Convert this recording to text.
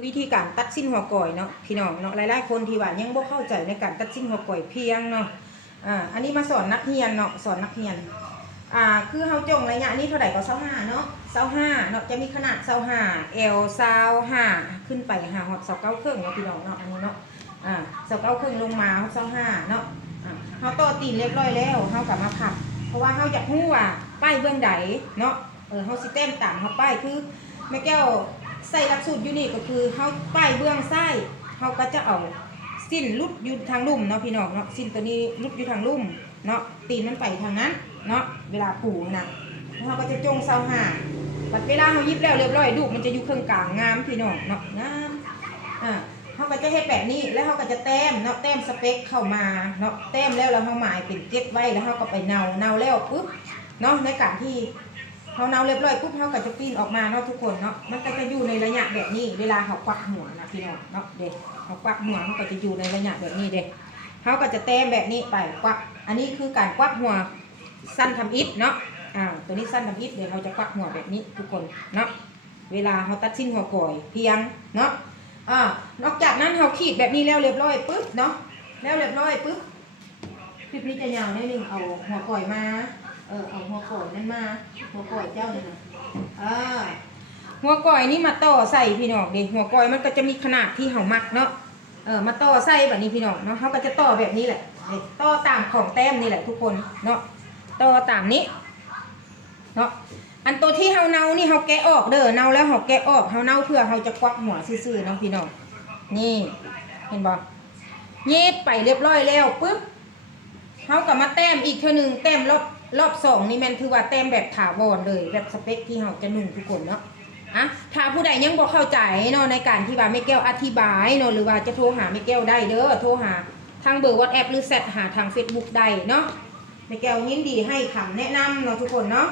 คือวิธีการตัดสิ้นหัวก่อยเนาะพี่น้องเนาะหลายๆคนที่ว่ายังบ่เข้าใจในการตัดสิ้นหัวก่อยเพียงเนาะอันนี้มาสอนนักเรียนเนาะสอนนักเรียนคือเฮาจงระยะนี้เท่าไหร่ก็25เนาะ25เนาะจะมีขนาด25 L 25ขึ้นไปหาฮอด29ครึ่งเนาะพี่น้องเนาะอันนี้เนาะ29ครึ่งลงมาฮอด25เนาะเฮาต่อตีนเรียบร้อยแล้วเฮาก็มาพับเพราะว่าเฮาอยากรู้ว่าป้ายเบื้องใดเนาะเฮาสิเต้นตามเฮาป้ายคือแม่แก้วใส่หลักสูตรอยู่นี่ก็คือเฮาป้ายเบื้องซ้ายเฮาก็จะเอาสิ้นลุดอยู่ทางลุ่มเนาะพี่น้องเนาะสิ้นตัวนี้ลุดอยู่ทางลุ่มเนาะตีนมันไปทางนั้นเนาะเวลาปูนะเราก็จะจง25บัดเวลาเรายิบแล้วเรียบร้อยดูมันจะอยู่เครื่องกลางงามพี่น้องเนาะงามเขาก็จะเฮ็ดแบบนี้แล้วเขาก็จะแต้มเนาะแต้มสเปคเข้ามาเนาะแต้มแล้วเขาหมายเป็นเก็บไว้แล้วเขาก็ไปเนาแล้วปุ๊บเนาะในการที่เขาเนาเรียบร้อยปุ๊บเขาก็จะปีนออกมาเนาะทุกคนเนาะมันก็จะอยู่ในระยะแบบนี้เวลาเขาควักหัวนะพี่น้องเนาะเด็กเขาควักหัวเขาก็จะอยู่ในระยะแบบนี้เด็กเขาก็จะแต้มแบบนี้ไปควักอันนี้คือการควักหัวสั้นทำอิฐเนาะตัวนี้สั้นทำอิฐเดี๋ยวเราจะควักหัวแบบนี้ทุกคนเนาะเวลาเขาตัดสิ้นหัวก่อยเพียงเนาะนอกจากนั้นเราขีดแบบนี้แล้วเรียบร้อยปุ๊บเนาะแล้วเรียบร้อยปุ๊บคลิปนี้จะยาวนิดนึงเอาหัวก่อยมาเอาหัวก่อยนั่นมาหัวก่อยเจ้าเนี่ยนะหัวก่อยนี่มาต่อใส่พี่น้องดิหัวก่อยมันก็จะมีขนาดที่เขามักเนาะมาต่อใส่แบบนี้พี่น้องเนาะเขาก็จะต่อแบบนี้แหละต่อตามของแต้มนี่แหละทุกคนเนาะต่อตามนี้เนาะอันตัวที่เฮาเนานี่เฮาแกะออกเด้อเนาแล้วเฮาแกะออกเฮาเนาเพื่อเฮาจะควักหัวซื่อๆน้องพี่น้องนี่เห็นบ่เย็บไปเรียบร้อยแล้วปึ๊บเฮาก็มาแต้มอีกเท่านึงแต้มรอบ2นี่แม่นถือว่าแต้มแบบถาวรเลยแบบสเปคที่เฮาจะนุ่งทุกคนเนาะถ้าผู้ใดยังบ่เข้าใจเนาะในการที่ว่าแม่แก้วอธิบายเนาะหรือว่าจะโทรหาแม่แก้วได้เด้อโทรหาทางเบอร์ WhatsApp หรือแชทหาทาง Facebook ได้เนาะแม่แก้วยินดีให้คำแนะนำเนาะทุกคนเนาะ